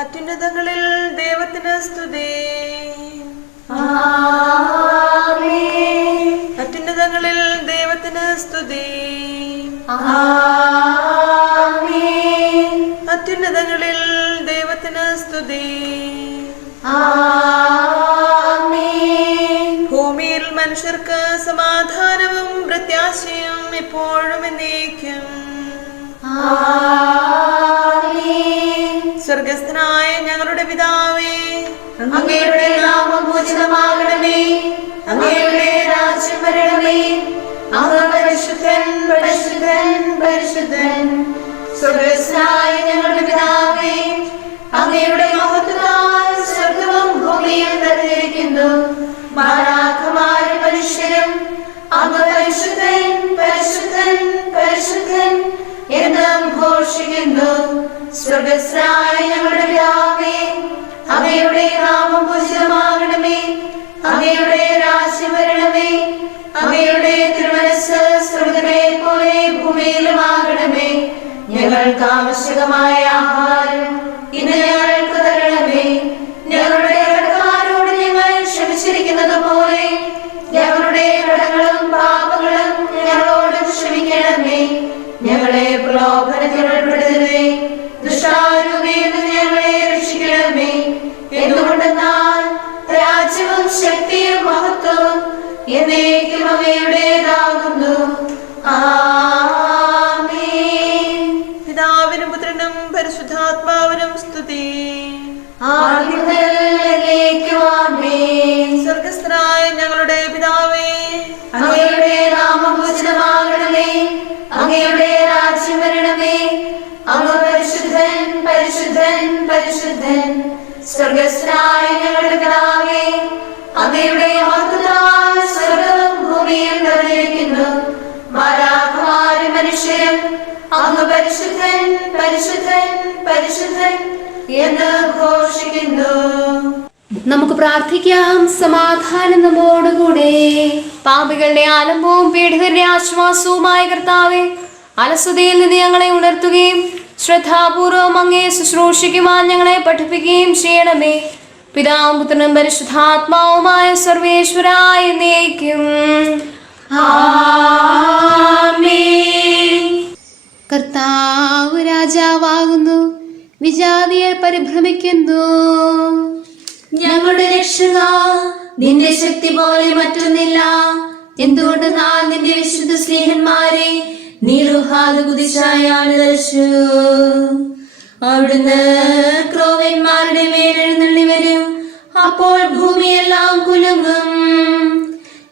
അത്യുന്നതങ്ങളിൽ ദൈവത്തിന് സ്തുതി. അത്യുന്നതങ്ങളിൽ ദൈവത്തിന് സ്തുതി. അത്യുന്നതങ്ങളിൽ ദൈവത്തിന് സ്തുതി. ഭൂമിയിൽ മനുഷ്യർക്ക് സമാധാനവും പ്രത്യാശയും എപ്പോഴും എന്നേക്കും. സ്വർഗസ്ഥനായ ഞങ്ങളുടെ പിതാവേ, അങ്ങയുടെ നാമം പൂജിതമാകണമേ. അങ്ങയുടെ രാജ്യം വരണമേ. അങ്ങ് പരിശുദ്ധൻ, പരിശുദ്ധൻ, പരിശുദ്ധൻ. സ്വർഗസ്ഥനായ ഞങ്ങളുടെ പിതാവേ, അങ്ങയുടെ മഹത്വത്താൽ സ്വർഗ്ഗവും ഭൂമിയും നിറഞ്ഞിരിക്കുന്നു. മാലാഖമാരും മനുഷ്യരും അങ്ങ് പരിശുദ്ധൻ, പരിശുദ്ധൻ, പരിശുദ്ധൻ എന്നും ഘോഷിക്കുന്നു. സ്വർഗസ്ഥനായ ഞങ്ങളുടെ പിതാവേ, അങ്ങയുടെ നാമം പൂജിതമാകണമേ. അങ്ങയുടെ രാജ്യം വരണമേ. അങ്ങയുടെ തിരുമനസ്സ് സ്വർഗ്ഗത്തിലെ പോലെ ഭൂമിയിലുമാകണമേ. ഞങ്ങൾക്ക് ആവശ്യകമായ ആഹാരം ഇന്ന് ഞങ്ങൾക്ക് തരണമേ. ഞങ്ങളുടെ കടക്കാരോട് ഞങ്ങൾ ക്ഷമിച്ചിരിക്കുന്നത് പോലെ ഞങ്ങളുടെ കടങ്ങളും പാപങ്ങളും ഞങ്ങളോട് ക്ഷമിക്കണമേ. ഞങ്ങളെ പ്രലോഭനത്തിൽ ഉൾപ്പെടുത്തരുതേ, ദുഷ്ടാരൂപിയിൽ നിന്ന് ഞങ്ങളെ രക്ഷിക്കണമേ. എന്തുകൊണ്ടെന്നാൽ രാജ്യവും ശക്തിയും മഹത്വവും എന്നേക്കും അങ്ങയുടേതാകുന്നു. ആമേൻ. പിതാവിനും പുത്രനും പരിശുദ്ധാത്മാവിനും സ്തുതി. ആദ്യം മുതൽ എന്നേക്കും ആമേൻ. സ്വർഗസ്ഥനായ ഞങ്ങളുടെ പിതാവേ, അങ്ങയുടെ നാമം പൂജിതമാകണമേ. അങ്ങയുടെ രാജ്യം വരണമേ. അങ്ങ് പരിശുദ്ധൻ, പരിശുദ്ധൻ, പരിശുദ്ധൻ. സ്വർഗസ്ഥനായ ഞങ്ങളുടെ പിതാവേ, അങ്ങയുടെ മഹത്വത്താൽ സ്വർഗ്ഗവും ഭൂമിയും നിറഞ്ഞിരിക്കുന്നു. മാലാഖമാരും മനുഷ്യരും അങ്ങ് പരിശുദ്ധൻ, പരിശുദ്ധൻ, പരിശുദ്ധൻ എന്ന് ഘോഷിക്കുന്നു. നമുക്ക് പ്രാർത്ഥിക്കാം. സമാധാനം നമ്മോടുകൂടെ. പാപികളുടെ ആലംബവും പീഡിതരുടെ ആശ്വാസവുമായ കർത്താവേ, അലസതയിൽ നിന്ന് ഞങ്ങളെ ഉണർത്തുകയും ശ്രദ്ധാപൂർവം അങ്ങേ ശുശ്രൂഷിക്കുവാൻ ഞങ്ങളെ പഠിപ്പിക്കുകയും ചെയ്യണമേ. പിതാവും പുത്രനും പരിശുദ്ധാത്മാവുമായ സർവേശ്വരായ എന്നേക്കും. ആമേൻ. കർത്താവ് രാജാവാകുന്നു, വിജാതിയർ പരിഭ്രമിക്കുന്നു. ഞങ്ങളുടെ രക്ഷക, നിന്റെ ശക്തി പോലെ മറ്റൊന്നില്ല. എന്തുകൊണ്ട് നാം നിന്റെ വിശുദ്ധ സ്നേഹന്മാരെ നീറുഹാതെ കുതിച്ചായാണ് ദർശു. അവിടുന്ന് ക്രോവന്മാരുടെ മേലെഴുന്നള്ളി വരും. അപ്പോൾ ഭൂമിയെല്ലാം കുലുങ്ങും.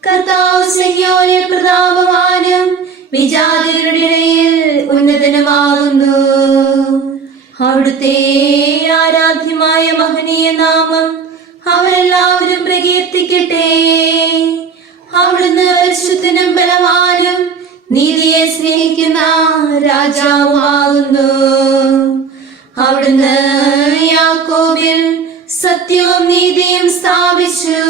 കർത്താവ് സിഹ്യോനിൽ പ്രതാപവാനും വിജാതിരുടെ ഇടയിൽ ഉന്നതനുമാകുന്നു. അവിടുത്തെ ആരാധ്യമായ മഹനീയ നാമം അവരെല്ലാവരും പ്രകീർത്തിക്കട്ടെ. അവിടുന്ന് പരിശുദ്ധനും ബലവാനും നീതിയെ സ്നേഹിക്കുന്ന രാജാവുമാകുന്നു. അവിടുന്ന് യാക്കോബിൽ സത്യവും നീതിയും സ്ഥാപിച്ചു.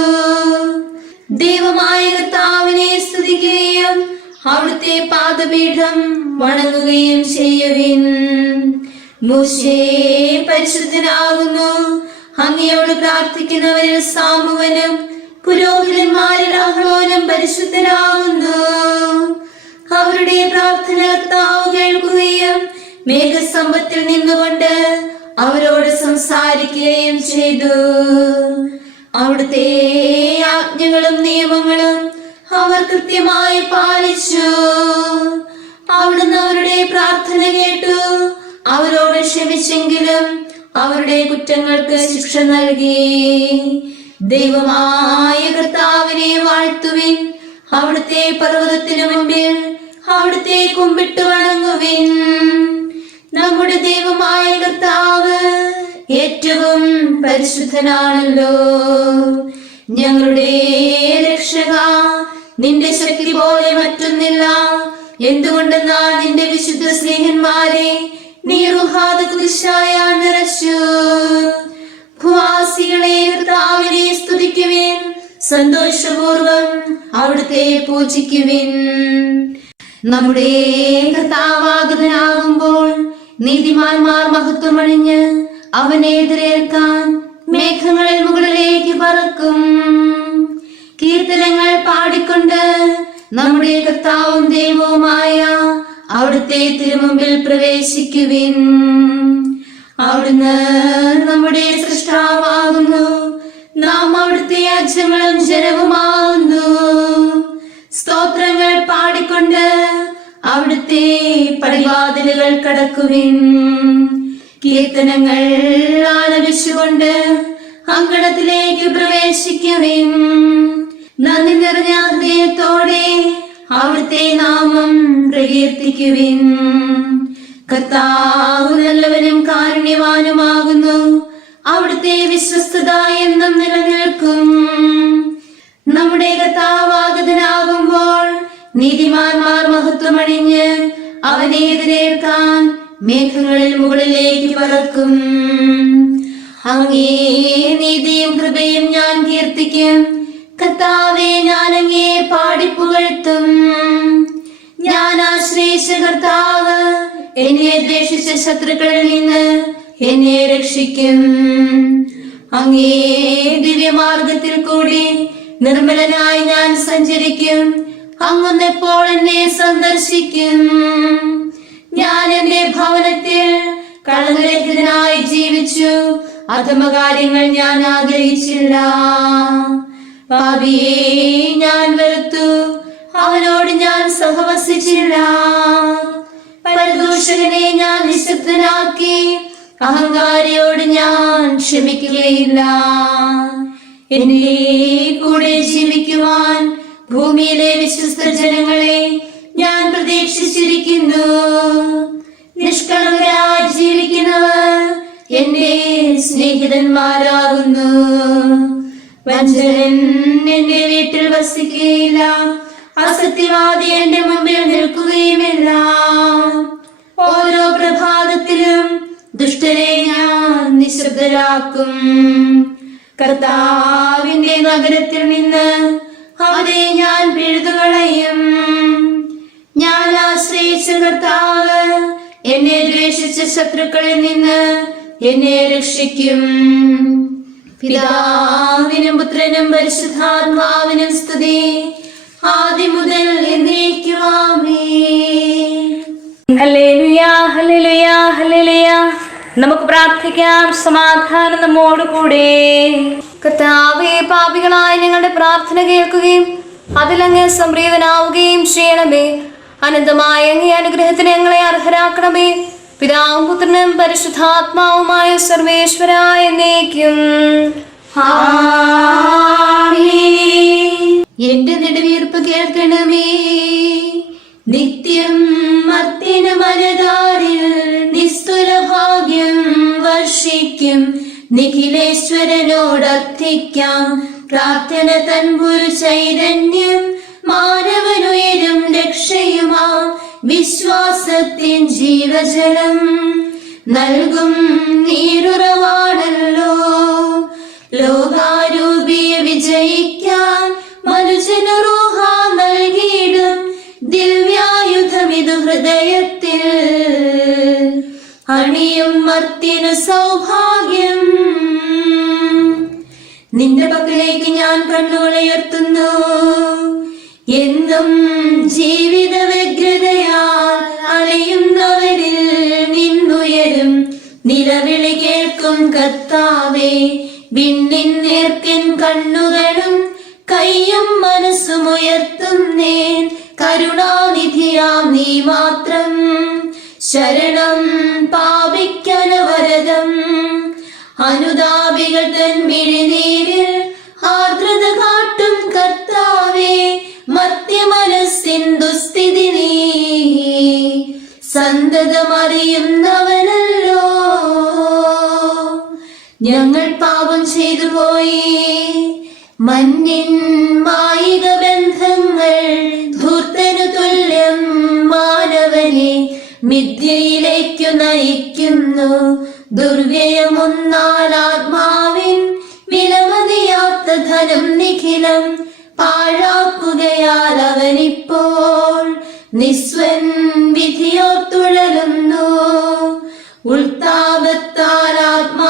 ദൈവമായ കർത്താവിനെ സ്തുതിക്കുകയും അവിടുത്തെ പാദപീഠം വണങ്ങുകയും ചെയ്യുവിൻ. മോശേ പരിശുദ്ധനാകുന്നു. അങ്ങയോട് പ്രാർത്ഥിക്കുന്നവരിൽ സാമുവനും പുരോഹിതന്മാരിൽ അഹ്റോനും പരിശുദ്ധനാകുന്നു. അവരുടെ പ്രാർത്ഥന കർത്താവ് കേൾക്കുകയും മേഘസ്തംഭത്തിൽ നിന്നുകൊണ്ട് അവരോട് സംസാരിക്കുകയും ചെയ്തു. അവിടുത്തെ ആജ്ഞകളും നിയമങ്ങളും അവർ കൃത്യമായി പാലിച്ചു. അവിടുന്ന് അവരുടെ പ്രാർത്ഥന കേട്ടു. അവരോട് ക്ഷമിച്ചെങ്കിലും അവരുടെ കുറ്റങ്ങൾക്ക് ശിക്ഷ നൽകി. ദൈവമായ കർത്താവിനെ വാഴ്ത്തുവിൻ. അവിടുത്തെ പർവ്വതത്തിനു മുമ്പിൽ അവിടുത്തെ കുമ്പിട്ട് വണങ്ങുവിൻ. നമ്മുടെ ദൈവമായ കർത്താവ് ഏറ്റവും പരിശുദ്ധനാണല്ലോ. ഞങ്ങളുടെ രക്ഷക, നിന്റെ ശക്തി പോലെ മറ്റൊന്നില്ല. എന്തുകൊണ്ടെന്നാൽ നിന്റെ വിശുദ്ധ സ്നേഹന്മാരെ നീറുഹാതെ കുരിശായാൽ നിറച്ചു. ഭൂവാസികളെ കർത്താവിനെ സ്തുതിക്കുവിൻ. സന്തോഷപൂർവം അവിടുത്തെ പൂജിക്കുവിൻ. നമ്മുടെ കർത്താവാകുന്നതിനാകുമ്പോൾ നീതിമാന്മാർ മഹത്വമണിഞ്ഞ് അവനെ എതിരേൽക്കാൻ മേഘങ്ങളിൽ മുകളിലേക്ക് പറക്കും. കീർത്തനങ്ങൾ പാടിക്കൊണ്ട് നമ്മുടെ കർത്താവും ദൈവവുമായ അവിടുത്തെ തിരുമുമ്പിൽ പ്രവേശിക്കുവിൻ. അവിടുന്ന് നമ്മുടെ സൃഷ്ടാവാകുന്നു, നാം അവിടുത്തെ അജങ്ങളും ജനവുമാകുന്നു. സ്തോത്രങ്ങൾ പാടിക്കൊണ്ട് അവിടുത്തെ പടിവാതിലുകൾ കടക്കുവിൻ. കീർത്തനങ്ങൾ ആലപിച്ചുകൊണ്ട് അങ്കണത്തിലേക്ക് പ്രവേശിക്കുവിൻ. നന്ദി നിറഞ്ഞ ഹൃദയത്തോടെ അവിടുത്തെ നാമം പ്രകീർത്തിക്കുവിൻ. കർത്താവ് നല്ലവനും കാരുണ്യവാനുമാകുന്നു, അവിടുത്തെ വിശ്വസ്തത എന്നും നിലനിൽക്കും. നമ്മുടെ കർത്താവാഗതനാകുമ്പോൾ നീതിമാന്മാർ മഹത്വമണിഞ്ഞ് അവനെ എതിരേൽക്കാൻ മേഘങ്ങളിൽ മുകളിലേക്ക് പറക്കും. അങ്ങേ നീതിയും കൃപയും ഞാൻ കീർത്തിക്കും. കർത്താവേ, ഞാൻ അങ്ങേ പാടിപ്പുകഴ്ത്തും. ഞാൻ ആശ്രയിച്ച കർത്താവ് എന്നെ ദ്വേഷിച്ച ശത്രുക്കളിൽ നിന്ന് എന്നെ രക്ഷിക്കും. അങ്ങേ ദിവ്യമാർഗത്തിൽ കൂടി നിർമ്മലനായി ഞാൻ സഞ്ചരിക്കും. അങ്ങെപ്പോൾ എന്നെ സന്ദർശിക്കും. ഞാൻ എന്റെ ഭവനത്തിൽ കളങ്കരഹിതനായി ജീവിച്ചു. അധമകാര്യങ്ങൾ ഞാൻ ആഗ്രഹിച്ചില്ല. പാപിയെ ഞാൻ വെറുത്തു, അവനോട് ഞാൻ സഹവസിച്ചില്ല. പരദൂഷകനെ ഞാൻ നിശബ്ദനാക്കി, അഹങ്കാരിയോട് ഞാൻ ക്ഷമിക്കുകയില്ല. എന്റെ കൂടെ ജീവിക്കുവാൻ ഭൂമിയിലെ വിശ്വസ്ത ജനങ്ങളെ ഞാൻ പ്രതീക്ഷിച്ചിരിക്കുന്നു. നിഷ്കളങ്കരായി ജീവിക്കുന്നവർ എന്റെ സ്നേഹിതന്മാരാകുന്നു. വഞ്ചകൻ എന്റെ വീട്ടിൽ വസിക്കുകയില്ല, അസത്യവാദി എന്റെ മുമ്പിൽ നിൽക്കുകയുമില്ല. ഓരോ പ്രഭാതത്തിലും ദുഷ്ടരെ ഞാൻ നിശബ്ദരാക്കും. കർത്താവിന്റെ നഗരത്തിൽ നിന്ന് അവരെ ഞാൻ പിഴുതുകളയും. ഞാൻ ആശ്രയിച്ച കർത്താവ് എന്നെ ദ്വേഷിച്ച ശത്രുക്കളിൽ നിന്ന് എന്നെ രക്ഷിക്കും. പിതാവിനും പുത്രനും പരിശുദ്ധാത്മാവിനും സ്തുതി, ആദ്യം മുതൽ എന്നേക്കും ആമേൻ. Hallelujah, hallelujah, hallelujah. നമുക്ക് പ്രാർത്ഥിക്കാം. സമാധാനം നമ്മോടുകൂടെ. കർത്താവേ, പാപികളായ ഞങ്ങളുടെ പ്രാർത്ഥന കേൾക്കുകയും അതിലങ്ങ് സംപ്രീതനാവുകയും ചെയ്യണമേ. അനന്തമായ അങ്ങേ അനുഗ്രഹത്തിന് ഞങ്ങളെ അർഹരാക്കണമേ. പിതാവും പുത്രനും പരിശുദ്ധാത്മാവുമായ സർവേശ്വരായ എന്നേക്കും ആമേൻ. എന്റെ നെടുവീർപ്പ് കേൾക്കണമേ. നിത്യം മർത്തിന മനതാരിൽ നിസ്തുല ഭാഗ്യം വർഷിക്കും. നിഖിലേശ്വരനോടർത്ഥിക്കാം പ്രാർത്ഥന തൻപുരു ചൈതന്യം. മാനവനുയരും രക്ഷയുമാ വിശ്വാസത്തിൻ ജീവജലം നൽകും നീരുറവാണല്ലോ. ലോകാരൂപിയെ വിജയിക്കാൻ മനുജനറൂഹ നൽകിയിടും ദിവ്യായുധമിതു ഹൃദയത്തിൽ. അണിയും മർത്തിനു സൗഭാഗ്യം. നിന്റെ പക്കലേക്ക് ഞാൻ കണ്ണുകളുയർത്തുന്നു. എന്നും ജീവിത വ്യഗ്രതയാൽ അലയുന്നവരിൽ നിന്നുയരും നിലവിളി കേൾക്കും കർത്താവേ. വിണ്ണിൻ നേർക്കൻ കണ്ണുകളും കയ്യും മനസ്സുമുയർത്തുന്നേൻ. കരുണാനിധിയാം നീ മാത്രം ശരണം പാപിക്കനവരതം. അനുതാപികൾ തൻ മിഴിനീരിൽ ആർദ്രത കാട്ടും കർത്താവേ. മർത്യമനസ്സിൻ ദുസ്ഥിതി നീ സന്തതമറിയുന്നവനല്ലോ. ഞങ്ങൾ പാപം ചെയ്തു പോയി. മന്നിൻ മായിക ബന്ധങ്ങൾ ധൂർത്തനു തുല്യം മാനവനെ മിഥ്യയിലേക്കു നയിക്കുന്നു. ദുർവ്യയമൊന്നാൽ ആത്മാവിൻ വിലമതിയാത്ത ധനം നിഖിലം പാഴാക്കുകയാൽ അവനിപ്പോൾ നിസ്വൻ വിധിയോർത്തുഴലുന്നു. ഉൾത്താപത്താൽ ആത്മാ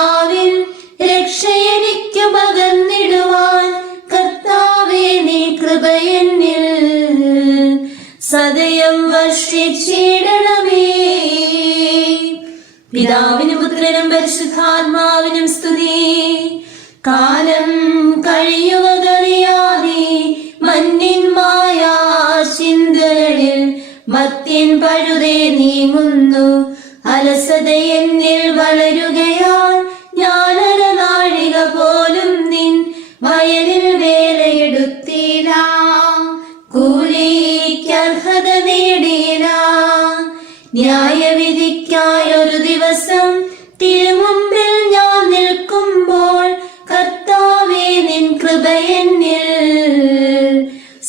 പരിശുദ്ധാത്മാവിനും സ്തുതി. കാലം കഴിയുവതറിയാതെ മന്നിൻ മായാ ചിന്തകളിൽ മത്യൻ പഴുതേ നീങ്ങുന്നു. അലസത എന്നിൽ വളരുകയാൽ ഞാനര നാഴിക പോലും നിൻ വയലിൽ വേലയെടുത്തില്ല. കൂലിക്കർഹത നേടിയില്ല. ന്യായവിധിക്കായൊരു ദിവസം തിരുമുമ്പിൽ ഞാൻ നിൽക്കുമ്പോൾ കർത്താവേ നിൻ കൃപ എന്നിൽ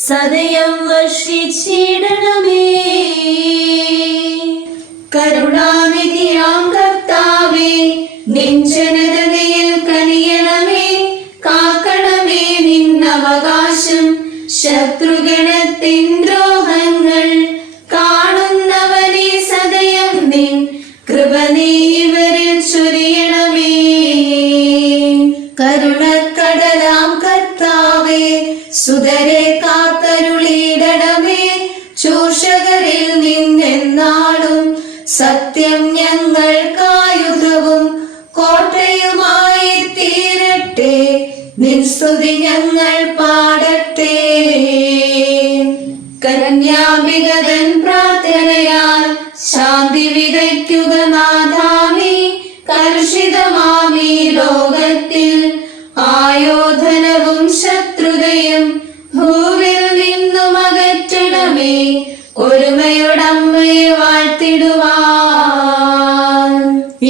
സദയം വർഷിച്ചിടണമേ. കരുണാനിധിയാം കർത്താവേ നിൻ ജനതയിൽ കനിയണമേ. കാക്കണമേ നിന്നവകാശം ശത്രുഗണത്തിൻ ദ്രോഹങ്ങൾ. കാണുന്നവനെ സദയം നിൻ കൃപ നീ ഇവരിൽ ചൊരിയണമേ. കരുണക്കടലാം കർത്താവേ സുതരെ കാത്തരുളിയിടണമേ. ചൂഷകരിൽ നിന്നെന്നാളും സത്യം ഞങ്ങൾക്കായുധവും കോട്ടയുമായി തീരട്ടെ. നിൻ സ്തുതി ഞങ്ങൾ പാടട്ടെ. കന്യാംബികതൻ പ്രാർത്ഥനയാൽ ശാന്തി വിതയ്ക്കുക നാഥാമി. കലുഷിതമാമീ ലോകത്തിൽ ആയോധനവും ശത്രുതയും ഭൂവിൽ നിന്നും അകറ്റണമേ. ഒരുമയോടമ്മയെ വാഴ്ത്തിടുവാൻ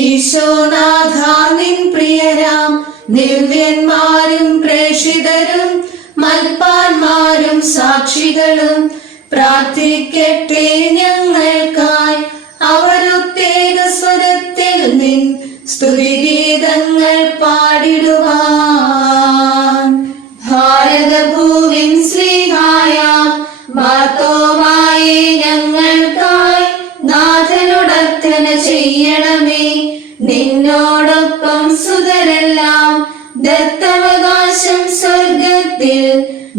ഈശോനാഥ നിൻ പ്രിയരാം ദിവ്യന്മാരും പ്രേക്ഷിതരും മൽപ്പാന്മാരും സാക്ഷികളും പ്രാർത്ഥിക്കട്ടെ ഞങ്ങൾക്കായി. അവരുത്തേക സ്വരത്തിൽ നിൻ സ്തുതിഗീതങ്ങൾ പാടിടുവാൻ. ഭാരതഭൂവിൻ ശ്രീഹായാം മാർത്തോമായെ ഞങ്ങൾക്കായി നാഥനോടർത്ഥന ചെയ്യണമേ. നിന്നോടൊപ്പം സുതരെല്ലാം ദത്തവകാശം സ്വർഗത്തിൽ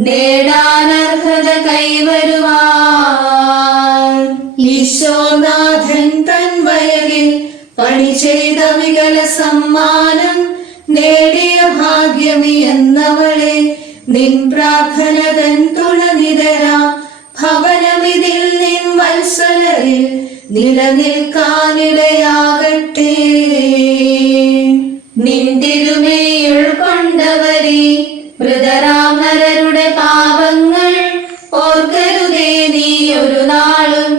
നേടാനർഹത കൈവരുവാൻ. ഈശോനാഥൻ തൻ വയലിൽ പണി ചെയ്ത വികല സമ്മാനം നേടിയ ഭാഗ്യമി എന്നവളെ നിൻ പ്രാർത്ഥന തൻ തുണനിതരാം. ഭവനമിതിൽ നിൻ വത്സലരിൽ നിലനിൽക്കാനിടയാകട്ടെ. നിന്തിരുമേയുൾ കൊണ്ടവരെ മൃതരാം നരരുടെ പാപങ്ങൾ ഓർക്കരുതേ നീ ഒരു നാളും.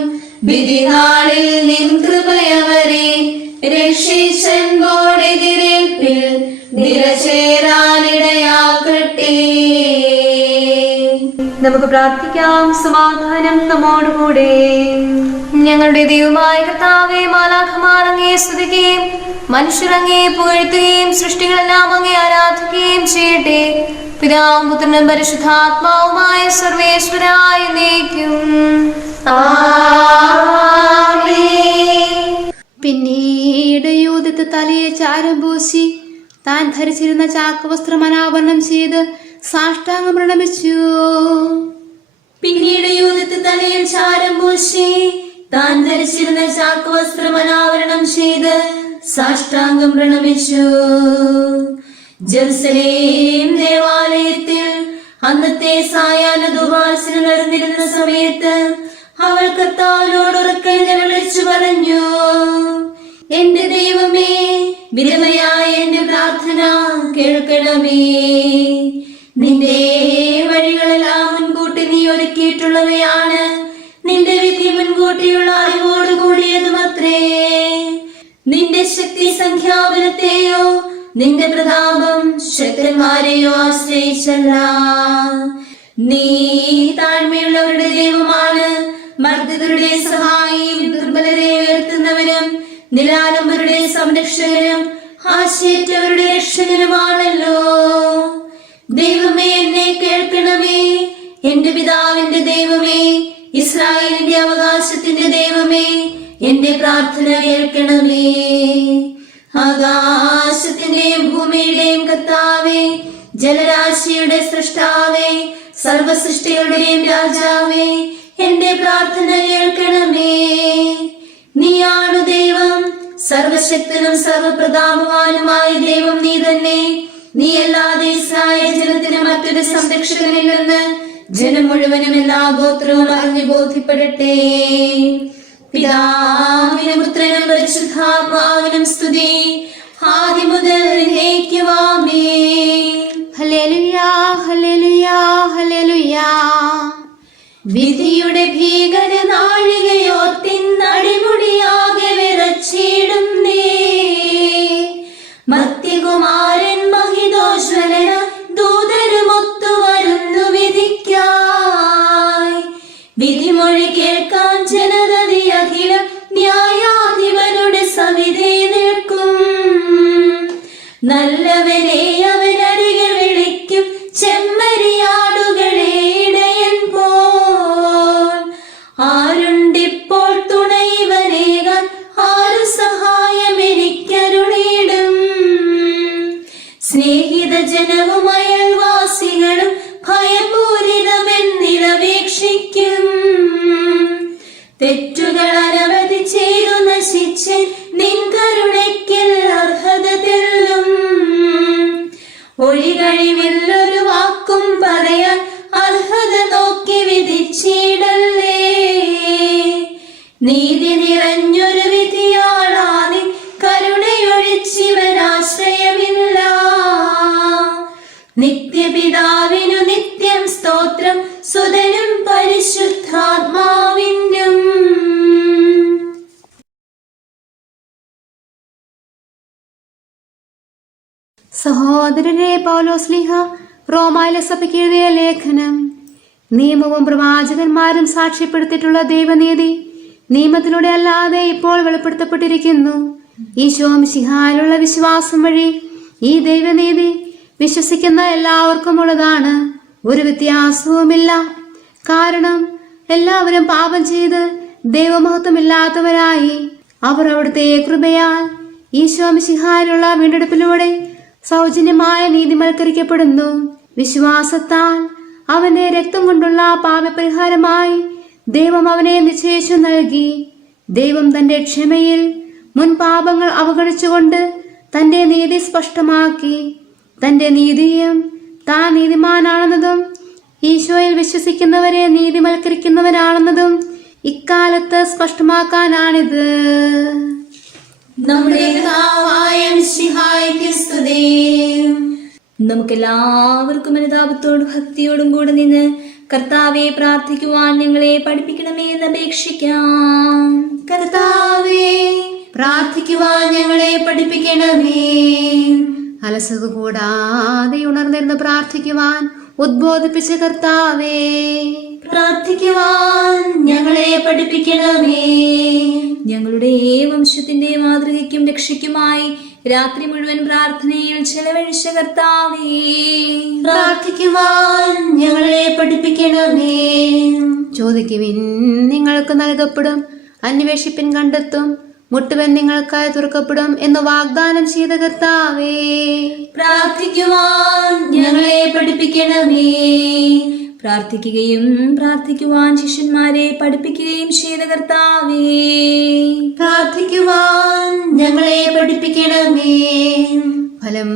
വിധിനാളിൽ നിൻ കൃപയവരെ രക്ഷിച്ചൻപോടെതിരേൽപ്പിൽ നിരചേരാനിടയാക്കട്ടെ. നമുക്ക് പ്രാർത്ഥിക്കാം. സമാധാനം നമ്മോടുകൂടെ. ഞങ്ങളുടെ ദൈവമായ കർത്താവേ, മാലാഖമാർ അങ്ങയെ സ്തുതിക്കുകയും മനുഷ്യർ അങ്ങയെ പുകഴ്ത്തുകയും സൃഷ്ടികളെല്ലാം അങ്ങയെ ആരാധിക്കുകയും ചെയ്യട്ടെ. പിതാവും പുത്രനും പരിശുദ്ധാത്മാവുമായ സർവേശ്വരായ എന്നേക്കും ആമേൻ. പിന്നീട് യൂദത്ത് തലയെ ചാരം പൂശി താൻ ധരിച്ചിരുന്ന ചാക്കുവസ്ത്രം അനാവരണം ചെയ്ത് സാഷ്ടാംഗം പ്രണമിച്ചു. പിന്നീട് യൂദത്ത് തലയിൽ ചാരം പൂശി താൻ ധരിച്ചിരുന്ന ചാക്കുവസ്ത്രം അനാവരണം ചെയ്ത് സാഷ്ടാംഗം പ്രണമിച്ചു. ജെറുസലേം ദേവാലയത്തിൽ അന്നത്തെ സായാഹ്ന ദുർവാസന നടന്നിരുന്ന സമയത്ത് അവൾ കർത്താവിനോട് ഉറക്കെ നിലവിളിച്ചു പറഞ്ഞു, എന്റെ ദൈവമേ, വിധവയായ എന്റെ പ്രാർത്ഥന കേൾക്കണമേ. നിന്റെ വഴികളെല്ലാം മുൻകൂട്ടി നീ ഒരുക്കിയിട്ടുള്ളവയാണ്. നിന്റെ വിധി മുൻകൂട്ടിയുള്ള അറിവോട് കൂടിയതുമത്രേ. നിന്റെ ശക്തി സംഖ്യാപനത്തെയോ നിന്റെ പ്രതാപം ശക്തന്മാരെയോ ആശ്രയിച്ചല്ല. നീ താഴ്മയുള്ളവരുടെ ദൈവമാണ്. മർദ്ദിതരുടെ സഹായിയും ദുർബലരെ ഉയർത്തുന്നവനും നിരാലംബരുടെ സംരക്ഷകനും ആശയറ്റവരുടെ രക്ഷകനുമാണല്ലോ. ദൈവമേ, എന്നെ കേൾക്കണമേ. എന്റെ പിതാവിന്റെ ദൈവമേ, ഇസ്രായേലിന്റെ അവകാശത്തിന്റെ ദൈവമേ, എന്റെ പ്രാർത്ഥന കേൾക്കണമേ. ആകാശത്തിന്റെയും ഭൂമിയുടെയും കർത്താവേ, ജലരാശിയുടെ സൃഷ്ടാവേ, സർവസൃഷ്ടികളുടെയും രാജാവേ, എന്റെ പ്രാർത്ഥന കേൾക്കണമേ. നീയാണു ദൈവം, സർവശക്തനും സർവപ്രതാപവാനുമായ ദൈവം നീ തന്നെ. നീ അല്ലാതെ ഇസ്രായേൽ ജനത്തിന് മറ്റൊരു സംരക്ഷകനില്ലെന്ന് ജനം മുഴുവനും എല്ലാ ഗോത്രവും അറിഞ്ഞു ബോധ്യപ്പെടട്ടെ. പിതാവിനും പുത്രനും പരിശുദ്ധാത്മാവിനും സ്തുതി, ആദ്യം മുതൽ എന്നേക്കും ആമേൻ. ഹല്ലേലൂയാ ഹല്ലേലൂയാ ഹല്ലേലൂയാ. വിധിയുടെ ഭീകര നാഴികയോർത്തിന്നടിമുടിയാകെ വിറച്ചിടുന്നേ. മർത്യകുമാരൻ മഹിതോജ്വലന ദൂതരുമൊത്തു വരുന്നു വിധിക്കായി. വിധിമൊഴി കേൾക്കാൻ ജനതതി അഖിലം ന്യായാധിപനുടെ സവിധേ നിൽക്കും. നല്ലവനെ അവനരികെ വിളിക്കും, ചെമ്മരിയാടുകളെ ഇടയൻ പോൽ. ആരുണ്ടിപ്പോൾ തുണയിവനേകാൻ, ആരു സഹായം എനിക്കരുളിയിടും. സ്നേഹിത ജനവും അയൽവാസികളും ഭയപൂരിതമെന്നിലപേക്ഷിക്കും. തെറ്റുകൾ അനവധി ചെയ്തു നശിച്ച് നിൻ കരുണയ്ക്കൽ അർഹത തെല്ലും. ഒഴികഴിവില്ലൊരു വാക്കും പറയാൻ അർഹത നോക്കി വിധിച്ചിടല്ലേ. നീതി നിറഞ്ഞൊരു വിധിയാളാനി കരുണയൊഴിച്ചിവനാശ്രയമില്ല. നിത്യപിതാവിനു നിത്യം സ്തോത്രം, സുതനും പരിശുദ്ധാത്മാവിനും. സഹോദരരെ, പൗലോസ്ലീഹ റോമായിലെ സഭയ്ക്ക് എഴുതിയ ലേഖനം. നിയമവും പ്രവാചകന്മാരും സാക്ഷ്യപ്പെടുത്തിയിട്ടുള്ള ദൈവനീതി നിയമത്തിലൂടെ അല്ലാതെ ഇപ്പോൾ വെളിപ്പെടുത്തപ്പെട്ടിരിക്കുന്നു. ഈശോ മിശിഹായിലുള്ള വിശ്വാസം വഴി ഈ ദൈവനീതി വിശ്വസിക്കുന്ന എല്ലാവർക്കും ഉള്ളതാണ്. ഒരു വ്യത്യാസവുമില്ല. കാരണം എല്ലാവരും പാപം ചെയ്ത് ദൈവമഹത്വമില്ലാത്തവരായി അവർ അവിടുത്തെ കൃപയാൽ ഈശോ മിശിഹായിലുള്ള വീണ്ടെടുപ്പിലൂടെ സൗജന്യമായ നീതിമൽക്കരിക്കപ്പെടുന്നു. വിശ്വാസത്താൽ അവന്റെ രക്തം കൊണ്ടുള്ള പാപപരിഹാരമായി ദൈവം അവനെ നിശ്ചയിച്ചു നൽകി. ദൈവം തന്റെ ക്ഷമയിൽ മുൻ പാപങ്ങൾ അവഗണിച്ചുകൊണ്ട് തന്റെ നീതി സ്പഷ്ടമാക്കി. തന്റെ നീതിയും താൻ നീതിമാനാണെന്നതും ഈശോയിൽ വിശ്വസിക്കുന്നവരെ നീതിമൽക്കരിക്കുന്നവനാണെന്നതും ഇക്കാലത്ത് സ്പഷ്ടമാക്കാനാണിത്. നമ്മുടെ കർത്താവായ മിശിഹായ്ക്ക് സ്തുതി. നമുക്കെല്ലാവർക്കും അനുതാപത്തോടും ഭക്തിയോടും കൂടെ നിന്ന് കർത്താവെ പ്രാർത്ഥിക്കുവാൻ ഞങ്ങളെ പഠിപ്പിക്കണമേ എന്ന് അപേക്ഷിക്കാം. കർത്താവേ, പ്രാർത്ഥിക്കുവാൻ ഞങ്ങളെ പഠിപ്പിക്കണമേ. അലസത കൂടാതെ ഉണർന്നിരുന്ന് പ്രാർത്ഥിക്കുവാൻ ഉദ്ബോധിപ്പിച്ച കർത്താവേ, പ്രാർത്ഥിക്കുവാൻ ഞങ്ങളെ പഠിപ്പിക്കണമേ. ഞങ്ങളുടെ വംശത്തിന്റെ മാതൃകയ്ക്കും രക്ഷയ്ക്കുമായി രാത്രി മുഴുവൻ പ്രാർത്ഥനയിൽ ചെലവഴിച്ച കർത്താവേ, പ്രാർത്ഥിക്കുവാൻ ഞങ്ങളെ പഠിപ്പിക്കണമേ. ചോദിക്കുവിൻ, നിങ്ങൾക്ക് നൽകപ്പെടും. അന്വേഷിപ്പിൻ, കണ്ടെത്തും. മുട്ടുവൻ, നിങ്ങൾക്കായി തുറക്കപ്പെടും എന്ന് വാഗ്ദാനം ചെയ്ത കർത്താവേ, പ്രാർത്ഥിക്കുവാൻ ഞങ്ങളെ പഠിപ്പിക്കണമേ. പ്രാർത്ഥിക്കുകയും പ്രാർത്ഥിക്കുവാൻ ശിഷ്യന്മാരെ പഠിപ്പിക്കുകയും ചെയ്ത കർത്താവേ, പ്രാർത്ഥിക്കുവാൻ ഞങ്ങളെ പഠിപ്പിക്കണമേ. ഫലം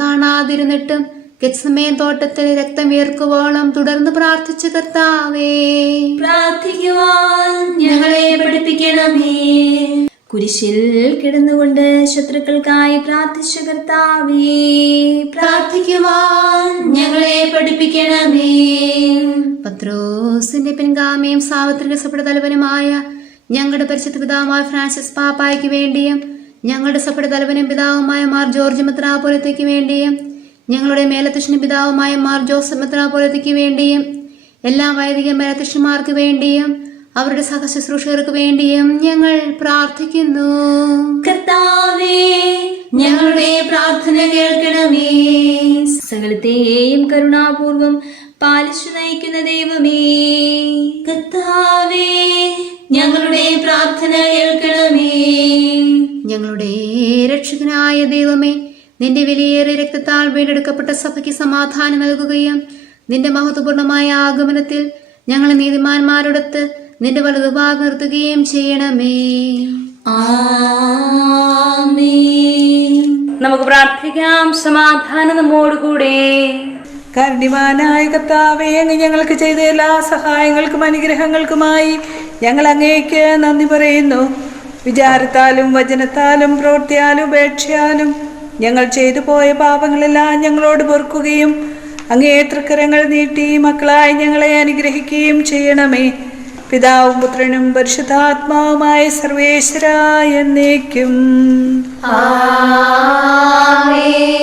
കാണാതിരുന്നിട്ടും ഗെത്സമേൻ തോട്ടത്തിൽ രക്തം വീർക്കുവോളം തുടർന്ന് പ്രാർത്ഥിച്ച കർത്താവേ, പ്രാർത്ഥിക്കുവാൻ ഞങ്ങളെ പഠിപ്പിക്കണമേ. കുരിശിൽ കിടന്നുകൊണ്ട് ശത്രുക്കൾക്കായി പ്രാർത്ഥിച്ച കർത്താവേ, പ്രാർത്ഥിക്കുവാൻ ഞങ്ങളെ പഠിപ്പിക്കണമേ. പത്രോസിന്റെ പിൻഗാമിയും സാർവത്രിക സഭയുടെ തലവനുമായ ഞങ്ങളുടെ പരിശുദ്ധ പിതാവുമായ ഫ്രാൻസിസ് പാപ്പായ്ക്ക് വേണ്ടിയും ഞങ്ങളുടെ സഭയുടെ തലവനും പിതാവുമായ മാർ ജോർജ് മെത്രാപ്പോലീത്തയ്ക്ക് വേണ്ടിയും ഞങ്ങളുടെ മേലധ്യക്ഷനും പിതാവുമായ മാർ ജോസഫ് മെത്രാപ്പോലീത്തയ്ക്ക് വേണ്ടിയും എല്ലാ വൈദിക മേലധ്യക്ഷന്മാർക്ക് വേണ്ടിയും അവരുടെ സഹശുശ്രൂഷകർക്ക് വേണ്ടിയും ഞങ്ങൾ പ്രാർത്ഥിക്കുന്നു. കർത്താവേ, ഞങ്ങളുടെ പ്രാർത്ഥന കേൾക്കണമേ. സകലത്തെയും കരുണാപൂർവം പാലിച്ചു നയിക്കുന്ന ദൈവമേ, കർത്താവേ, ഞങ്ങളുടെ പ്രാർത്ഥന കേൾക്കണമേ. ഞങ്ങളുടെ രക്ഷകനായ ദൈവമേ, നിന്റെ വിലയേറിയ രക്തത്താൽ വീണ്ടെടുക്കപ്പെട്ട സഭയ്ക്ക് സമാധാനം നൽകുകയും നിന്റെ മഹത്വപൂർണമായ ആഗമനത്തിൽ ഞങ്ങളെ നീതിമാന്മാരോടൊത്ത് നിന്റെ വലതുഭാഗം നിർത്തുകയും ചെയ്യണമേ. ആമേൻ. നമുക്ക് പ്രാർത്ഥിക്കാം. സമാധാനം നമ്മോടുകൂടെ. കാരുണ്യവാനായ കർത്താവേ, അങ്ങ് ഞങ്ങൾക്ക് ചെയ്ത എല്ലാ സഹായങ്ങൾക്കും അനുഗ്രഹങ്ങൾക്കുമായി ഞങ്ങൾ അങ്ങേക്ക് നന്ദി പറയുന്നു. വിചാരത്താലും വചനത്താലും പ്രവൃത്തിയാലും ഉപേക്ഷയാലും ഞങ്ങൾ ചെയ്തു പോയ പാപങ്ങളെല്ലാം ഞങ്ങളോട് പൊറുക്കുകയും അങ്ങേ തൃക്കരങ്ങൾ നീട്ടി മക്കളായി ഞങ്ങളെ അനുഗ്രഹിക്കുകയും ചെയ്യണമേ. പിതാവും പുത്രനും പരിശുദ്ധാത്മാവുമായ സർവേശ്വരായ എന്നേക്കും. ആമേൻ.